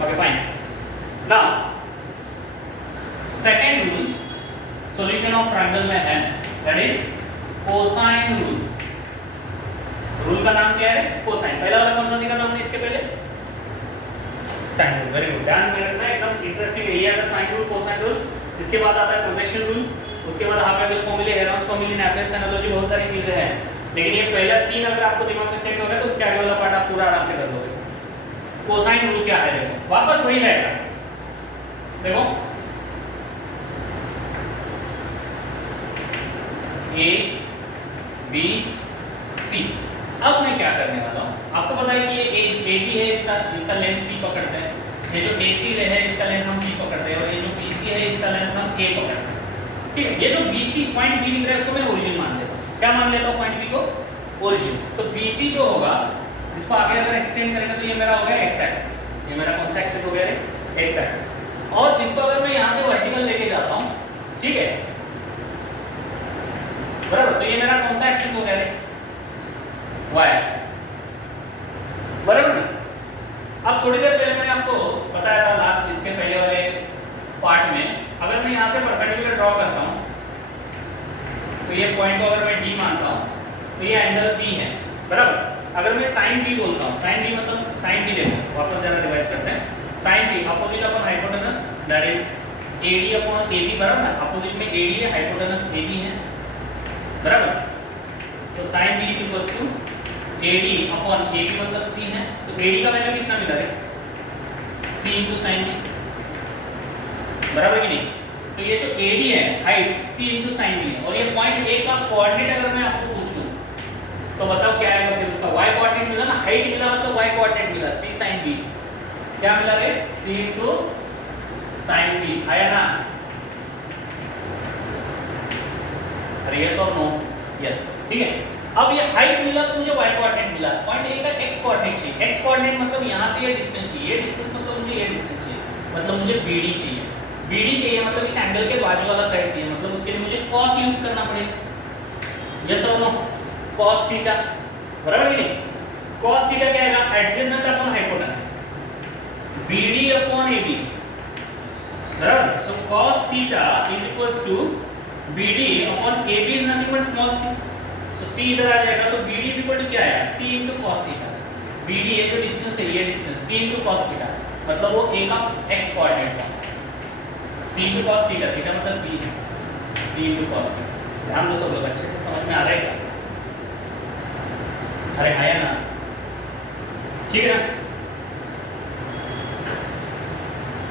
Okay, fine. Now second rule solution of triangle में है, that is cosine rule. Rule का नाम क्या है? कोसाइन. पहला वाला कौन सा सीखा था हमने इसके पहले? Sine rule. Very good. ध्यान में रखना, एकदम इंटरेस्टिंग है. ये आता है साइन रूल, कोसाइन रूल. इसके बाद आता है प्रोजेक्शन रूल. उसके बाद हाफ एंगल फॉर्मूले, हेरोन्स फॉर्मूले, नेपियर्स एनालॉजी, बहुत सारी चीजें हैं. लेकिन ये पहला तीन अगर आपको दिमाग में सेट हो गया तो उसके आगे वाला पार्ट आप पूरा आराम से कर लोगे. कोसाइन रूल क्या है? देखो वापस वही रहेगा. देखो ए बी सी. अब मैं क्या करने वाला हूँ, आपको पता है कि ये ए बी है, इसका लेंथ सी पकड़ते हैं. ये जो ए सी है इसका लेंथ हम बी पकड़ते हैं, और ये जो बी सी है इसका लेंथ हम ए पकड़ते हैं. ठीक है. ये जो बी सी पॉइंट बी दिख रहा है इसको मैं ओरिजिन मान लेता हूँ. क्या मान लेता हूँ? पॉइंट बी को ओरिजिन. तो बी सी जो होगा इसको आगे अगर एक्सटेंड करेंगे तो ये मेरा हो गया एक्स एक्सिस. ये मेरा कौन सा एक्सिस हो गया? X axis. और इसको अगर मैं यहाँ से वर्टिकल लेके जाता हूँ, ठीक है, बराबर, तो ये मेरा कौन सा एक्सिस हो गया? Y axis. बराबर ना? अब थोड़ी देर पहले मैंने आपको बताया था लास्ट इसके पहले वाले पार्ट में, अगर मैं यहाँ से परपेंडिकुलर ड्रॉ करता हूँ तो ये पॉइंट को अगर मैं डी मानता हूँ तो ये एंगल बी है. बराबर. अगर मैं साइन बी बोलता हूँ, साइन बी मतलब साइन बी देखो, वापस जरा रिवाइज करते हैं. Sine b opposite upon hypotenuse, that is AD upon AB. बराबर ना? अपोजिट में एडी है, हाइपोटेनस एबी है. बराबर. तो sine b is equal to AD upon AB मतलब सी है. तो एडी का वैल्यू कितना मिला है? सी इंटू साइन बी. बराबर कि नहीं? तो ये जो एडी है हाइट सी इंटू साइन बी है, और ये पॉइंट ए का कोऑर्डिनेट अगर मैं आपको पूछूं तो बताओ क्या आएगा? फिर उसका y कोऑर्डिनेट मिला ना, हाइट मिला मतलब y कोऑर्डिनेट मिला, c sin b. क्या मिला रे? c into sin b. आया ना? अरे यस और नो? यस. ठीक है. अब ये हाइट मिला तो मुझे y कोऑर्डिनेट मिला, पॉइंट ए का x कोऑर्डिनेट चाहिए. x कोऑर्डिनेट मतलब यहां से ये डिस्टेंस चाहिए, ये डिस्टेंस मतलब मुझे ये डिस्टेंस चाहिए, मतलब मुझे bd चाहिए. bd चाहिए मतलब इस एंगल के बाजू वाला साइड चाहिए, मतलब उसके लिए मुझे cos यूज करना पड़ेगा. यस और नो? cos theta. बराबर कि नहीं? cos थीटा क्या आएगा? Adjacent upon hypotenuse, BD upon AB. बराबर. So cos theta is equals to BD upon AB is nothing but small c. So c इधर आ जाएगा तो BD इज इक्वल टू क्या आया? c into cos theta. BD ये जो distance है, ये distance c into cos theta, मतलब वो a का x कोऑर्डिनेट था. c into cos theta, theta मतलब b है, c into cos थीटा. ध्यान दो सब लोग, अच्छे से समझ में आ रहा है क्या? अरे आया ना? ठीक है ना?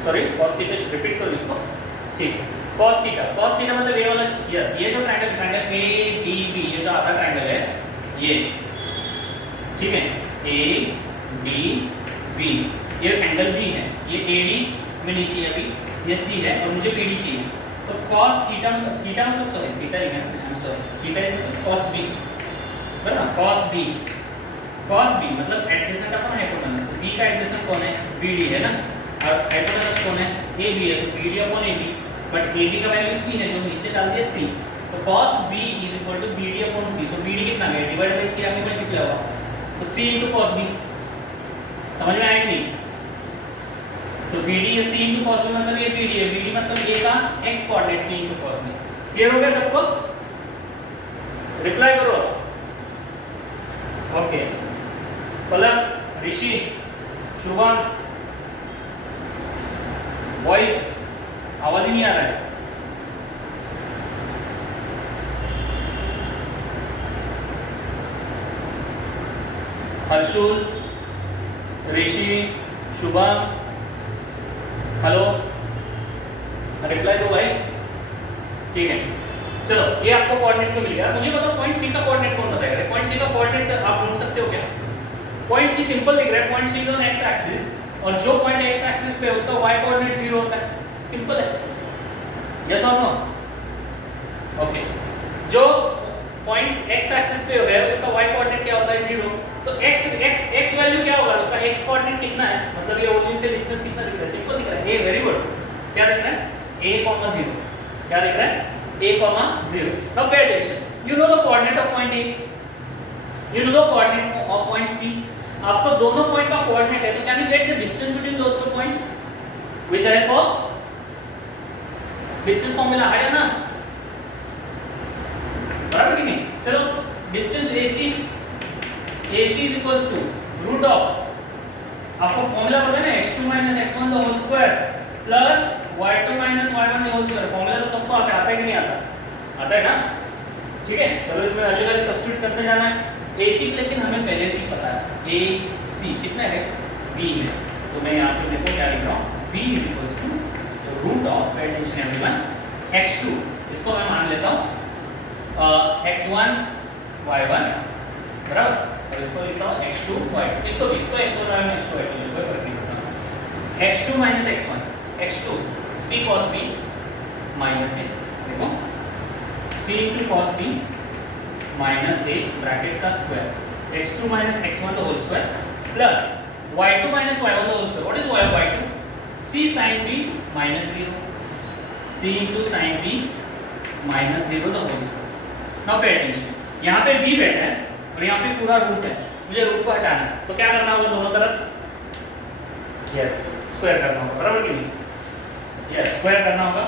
सॉरी, cos थीटा रिपीट करो इसको. ठीक है. cos थीटा मतलब ये वाला. यस, ये जो ट्रायंगल ADB, ये जो आधा ट्रायंगल है ये, ठीक है, ADB, ये एंगल B है, ये AD में नीचे है अभी, ये C है और मुझे BD चाहिए. तो cos थीटा मतलब सॉरी थीटा लिखा है, I am sorry, theta is मतलब cos B. बराबर. cos B मतलब एडजेसेंट अपॉन हाइपोटेनस. तो B का एडजेसेंट कौन है? BD है ना, और हाइपोटेनस कौन है? AB है. तो BD upon AB, but AB का वैल्यू C है जो नीचे डाल दिया C. तो cos B is equal to BD upon C. तो BD कितना गया? डिवाइड बाय C आगे मल्टीप्लाई हुआ, तो C into cos B. समझ में आया कि नहीं? तो BD है, C into cos B मतलब ये BD है, BD मतलब A का x coordinate C into cos B. Clear हो गया सबको? रिप्लाई करो. ओके. पलक, ऋषि, शुभम, वॉइस आवाज ही नहीं आ रहा है. हर्षुल, ऋषि, शुभम, हेलो, रिप्लाई दो भाई. ठीक है. चलो, ये आपको कोऑर्डिनेट से मिल गया. मुझे बताओ पॉइंट सी का कोऑर्डिनेट कौन बताएगा? पॉइंट सी का कोऑर्डिनेट से आप ढूंढ सकते हो क्या? पॉइंट सी सिंपल दिख रहा है, point c is on x axis, और जो पॉइंट एक्स एक्सिस पे है उसका y कोऑर्डिनेट 0 होता है. सिंपल है. यस और नो? ओके. जो पॉइंट्स x एक्सिस पे हो गया उसका y कोऑर्डिनेट क्या होता है? 0. तो x वैल्यू क्या होगा? उसका x कोऑर्डिनेट कितना है? मतलब ये ओरिजिन से डिस्टेंस कितना दिख रहा है? सिंपल दिख रहा है. A very good. क्या दिख रहा है? a, 0. क्या दिख रहा है? a, 0. Now pay attention. You know the coordinate of point A. You know the coordinate of point C. आपको दोनों पॉइंट का कोऑर्डिनेट है, तो can you get the distance between those two points with the help of distance formula आया ना, बराबर कि नहीं? चलो distance AC is equals to root of, आपको फॉर्मूला पता है ना, x2 x1 the whole square plus y2 y1 the whole square. Formula तो सबको आता है कि नहीं आता? आता है ना? ठीक है, चलो इसमें अलग-अलग सब्स्टिट्यूट करते जाना है। AC लेकिन हमें पहले से ही पता है, AC कितना है? B है, तो मैं यहाँ पे देखो क्या लिख रहा हूँ, B is equals to root of, pay attention everyone, x2 इसको मैं मान लेता हूँ x1 y1 बराबर, और इसको लिखता हूँ x2 y2, इसको x1 y1 x2 y2 लिखो, फर्क नहीं पड़ता। x2 x1 x2 c cos b minus a, देखो c into cos b minus a bracket का square, x2 x1 the whole square plus y2 y1 the whole square. What is y2? c sin b minus 0, c into sin b minus 0 the whole square. Now pay attention, यहाँ पे b बैठा है और यहाँ पे पूरा root है, मुझे रूट को हटाना है, तो क्या करना होगा दोनों तरफ? यस, स्क्वायर करना होगा, बराबर कि नहीं? यस, स्क्वायर करना होगा,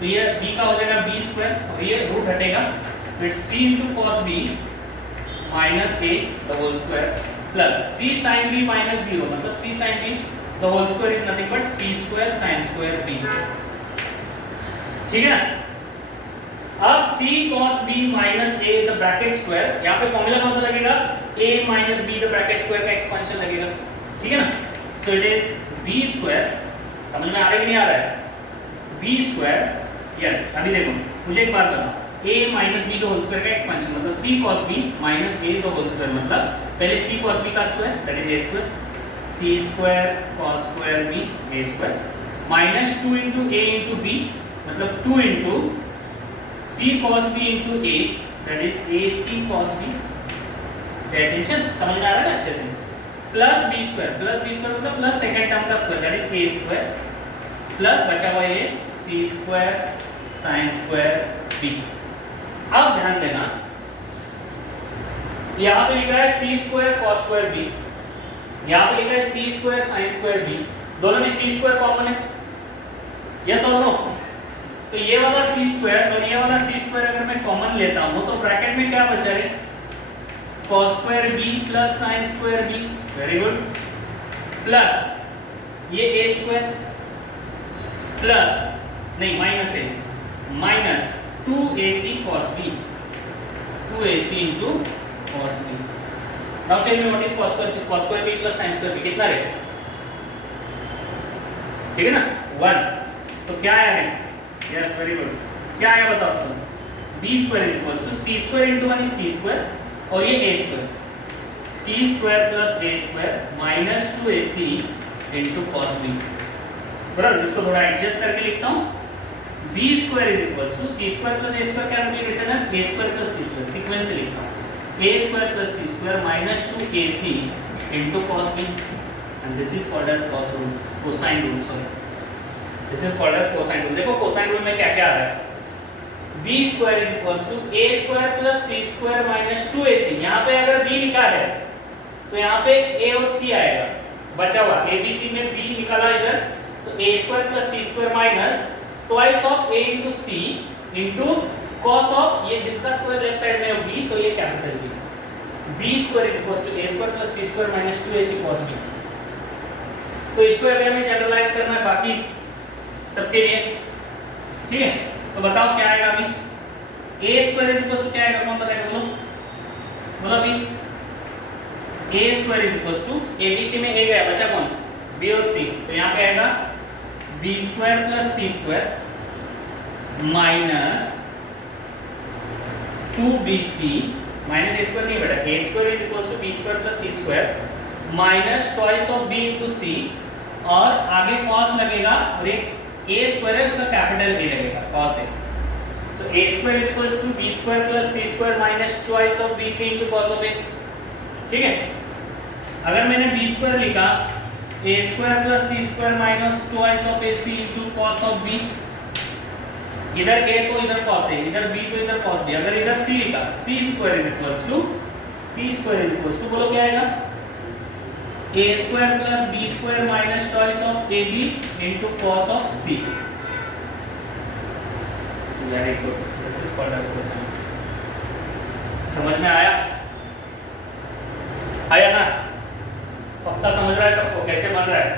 तो ये b का हो जाएगा b स्क्वायर और ये रूट हटेगा, तो it's c into cos b minus a the whole square plus c sin b minus 0, मतलब c sin b the whole square is nothing but c square sin square b, ठीक है ना? अब c cos b minus a the bracket square, यहाँ पे formula कौन सा लगेगा? a minus b the bracket square का एक्सपेंशन लगेगा, ठीक है ना? so it is b square, समझ में आ रहा है कि नहीं आ रहा है? b square, यस, अभी देखो मुझे एक बात बताओ, a minus b the whole square का एक्सपेंशन मतलब c cos b minus a the whole square, मतलब पहले c cos b का square that is a square, c square cos square b a square minus 2 into a into b, मतलब 2 into c cos b into a that is ac cos b, pay attention, समझ में आ रहा है अच्छे से? Plus b square मतलब plus second term का square that is a square plus बचा हुआ ये c square sin square b। अब ध्यान देना, यहाँ पे लिखा है c square cos square b, यहाँ पे लिखा है c square sin square b, दोनों में c स्क्वायर कॉमन है, यस और नो? तो ये वाला c स्क्वायर और ये वाला c स्क्वायर अगर मैं कॉमन लेता हूँ तो ब्रैकेट में क्या बचा है? cos square b plus sin square b, very good, plus ये a स्क्वायर प्लस नहीं minus a minus 2ac cos b, 2ac into cos b। Now tell me what is cos square b plus sin square b, कितना रहेगा? ठीक है ना, 1, तो क्या आया है? यस, वेरी गुड, क्या आया बताओ सुनो, b square is equals to c square into 1 is c square और ये a square, c square plus a square minus 2ac into cos b, बराबर? इसको थोड़ा एडजस्ट करके लिखता हूँ, b square is equals to c square plus a square can be written as a square plus c square, sequence से लिखता हूँ, a square plus c square minus 2ac into cos b, and this is called as cosine rule, sorry, this is called as cosine rule। देखो cosine rule में क्या क्या आ रहा है, b square is equals to a square plus c square minus 2ac, यहाँ पे अगर b लिखा है तो यहाँ पे a और c आएगा, बचा हुआ a b c में b निकाला इधर, तो a square plus c square minus twice of a into c into cos of ये जिसका स्क्वायर लेफ्ट साइड में हो b, तो ये capital B, b square is equals to a square plus c square minus 2ac cos b। तो इसको अभी हमें जनरलाइज करना है बाकी सबके लिए, ठीक है? तो बताओ क्या आएगा अभी? a square is equals to क्या आएगा, कौन बताएगा? बोलो अभी, a square is equals to abc में a गया, बचा कौन? b और c, तो यहाँ पे आएगा b square plus c square minus 2bc minus a square नहीं बेटा, a square is equals to b square plus c square minus twice of b into c, और आगे cos लगेगा और एक a square है उसका कैपिटल A लगेगा, cos A, so a square is equals to b square plus c square minus twice of bc into cos of A, ठीक है? अगर मैंने b square लिखा a square plus c square minus twice of ac into cos of b, इधर a तो इधर cos a, इधर b तो इधर cos b, अगर इधर c लिखा c square is equals to बोलो क्या आएगा? a square plus b square minus twice of ab into cos of c. Very good, this is called as cosine. समझ में आया? आया ना? पक्का समझ रहा है सबको कैसे बन रहा है?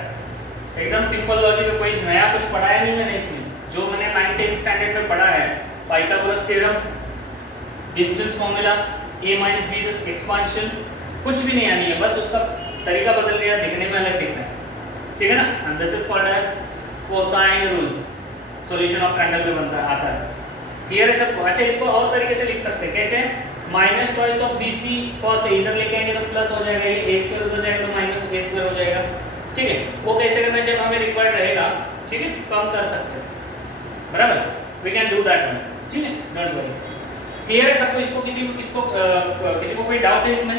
एकदम सिंपल लॉजिक है, कोई नया कुछ पढ़ाया नहीं मैंने इसमें, जो मैंने 9th स्टैंडर्ड में पढ़ा है, Pythagoras theorem, distance formula, a minus b the expansion, कुछ भी नहीं आनी है, बस उसका तरीका बदल गया, दिखने में अलग दिखना है, ठीक है ना? And this is called as cosine rule, solution of triangle में बनता आता है। क्लियर है सबको? अच्छा, इसको और तरीके से लिख सकते हैं, कैसे? Minus twice of bc cos a, इधर लेके आएंगे तो प्लस हो जाएगा, ये a स्क्वायर उधर जाएगा तो माइनस a स्क्वायर हो जाएगा, ठीक है? वो कैसे करना है जब हमें रिक्वायर्ड रहेगा, ठीक है, तो हम कर सकते हैं, बराबर? We can do that one, ठीक है, डोंट वरी। क्लियर है सबको? इसको किसी को कोई डाउट है इसमें?